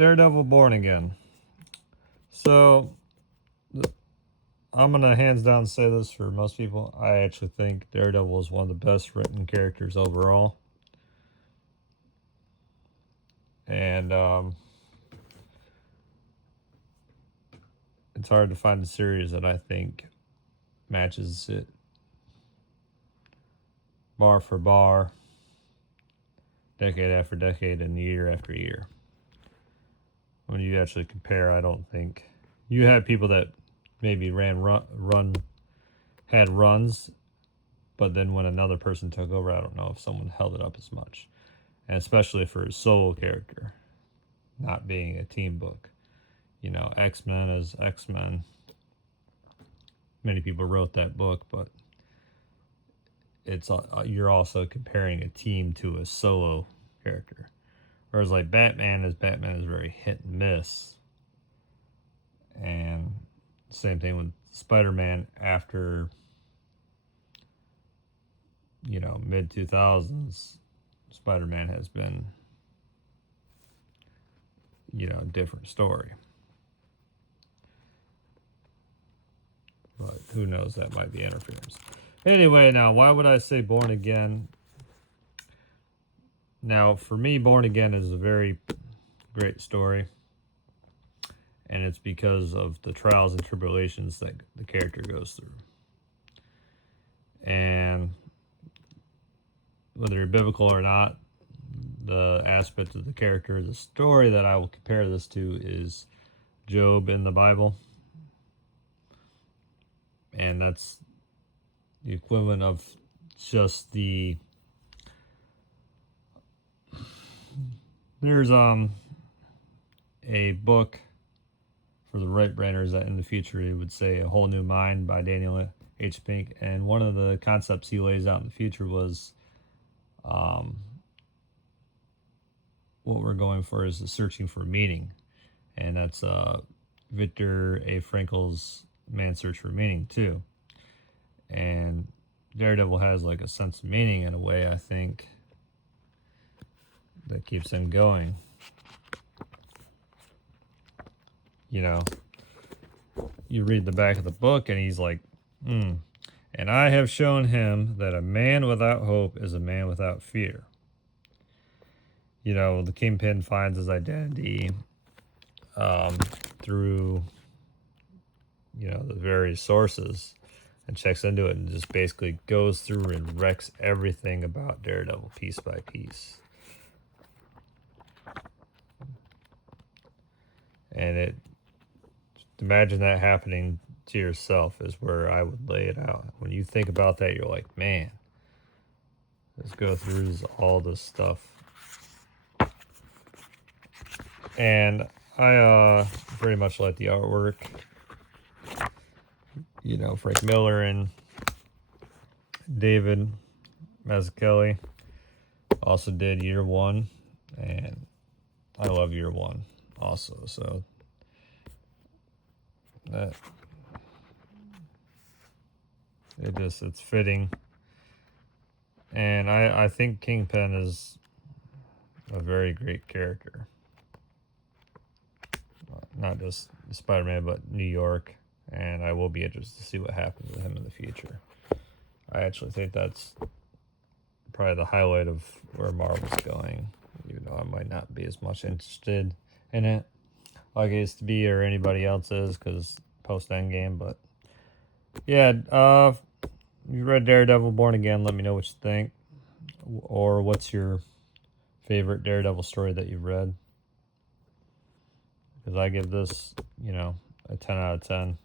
Daredevil Born Again. So, I'm going to hands down say this for most people. I actually think Daredevil is one of the best written characters overall. And it's hard to find a series that I think matches it bar for bar, decade after decade, and year after year. When you actually compare, I don't think you had people that maybe had runs, but then when another person took over, I don't know if someone held it up as much, and especially for a solo character, not being a team book. You know, X-Men is X-Men. Many people wrote that book, but it's you're also comparing a team to a solo character. Whereas like Batman is very hit and miss. And same thing with Spider-Man after, mid 2000s, Spider-Man has been, a different story. But who knows, that might be interference. Anyway, now, why would I say Born Again? Now, for me, Born Again is a very great story. And it's because of the trials and tribulations that the character goes through. And whether you're biblical or not, the aspect of the character, the story that I will compare this to is Job in the Bible. And that's the equivalent of just there's a book for the right brainers that in the future he would say A Whole New Mind by Daniel H. Pink. And one of the concepts he lays out in the future was what we're going for is the searching for meaning. And that's Viktor A. Frankl's Man's Search for Meaning too. And Daredevil has like a sense of meaning in a way, I think, that keeps him going. You read the back of the book and he's like, and I have shown him that a man without hope is a man without fear. The Kingpin finds his identity through, the various sources and checks into it and just basically goes through and wrecks everything about Daredevil piece by piece. And imagine that happening to yourself is where I would lay it out. When you think about that, you're like, man, let's go through all this stuff. And I very much like the artwork. Frank Miller and David Mazzucchelli also did Year One, and I love Year One also. So that it's fitting, and I think Kingpin is a very great character. Not just Spider-Man, but New York, and I will be interested to see what happens with him in the future. I actually think that's probably the highlight of where Marvel's going, even though I might not be as much interested in it like I used to be or anybody else is, because post-Endgame. But yeah, you read Daredevil Born Again, let me know what you think, or what's your favorite Daredevil story that you've read, because I give this, a 10 out of 10.